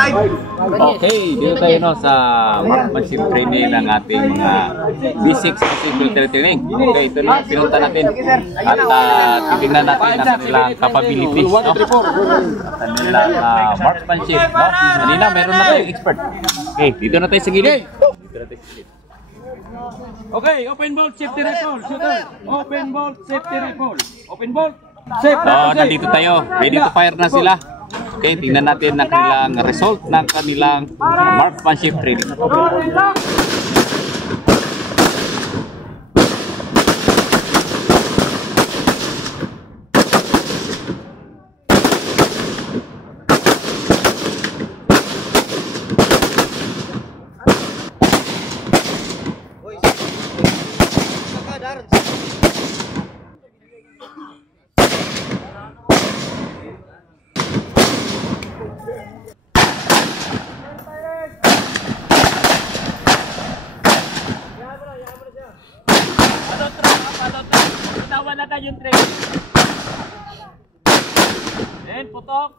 Okay, dito tayo no sa marksmanship training ng ating mga basic military training. Okay, ito na pinunta natin at titingnan natin ang kanilang capabilities, no? Kanilang marksmanship, no? Kanina meron na tayong expert. Okay, dito na tayo sa gilid. Okay, open bolt, safety rifle, shooter. Open bolt, safety rifle. Open bolt, safety So, rifle. nandito tayo. Ready to fire na sila. Okay, tingnan natin ang kanilang result ng kanilang marksmanship training. Tawan na tayo yung train. Then, putok.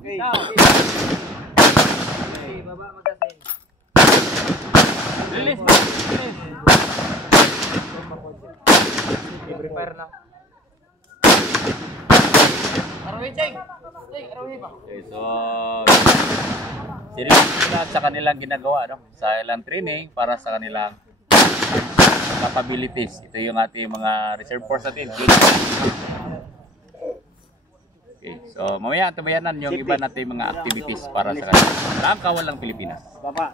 Okay. Okay, baba magasin. Release. Prepare na. Arawin, Cheng. Arawin ba? Okay, so seryoso sila sa kanilang ginagawa, no? Sa ilang training para sa kanilang capabilities. Ito yung ating mga reserve force natin. Okay, so mamaya antabayanan yung iba nating mga activities para sa kanila. Lang Kawalang Pilipinas. Baba.